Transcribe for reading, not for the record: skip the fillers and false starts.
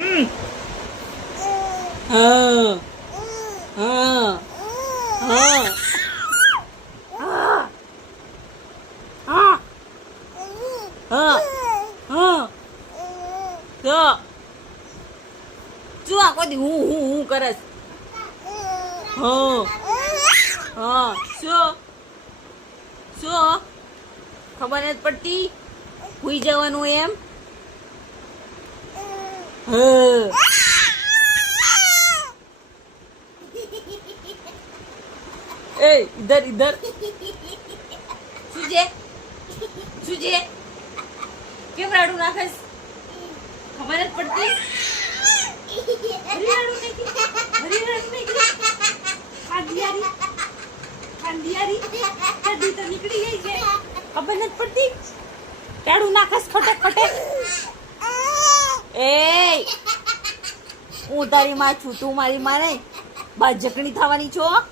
હા હા હા હા હા હા તો જો આખો દી હું કરસ હા હા શું શું ખબર નથી પડતી હુઈ જવાનું એમ હા એ ઇધર ઇધર સુજે સુજે કેમ રાડું નાખસ ખબર જ પડતી હરિયાળું નાખી હરિયાળું નાખી ખાંડિયારી કદી તો નીકળી ગઈ છે ખબર નથી પડતી રાડું નાખસ ખટક ખટક એ હું તારી માં છું તું મારી માં નહીં બાજકણી થવાની છો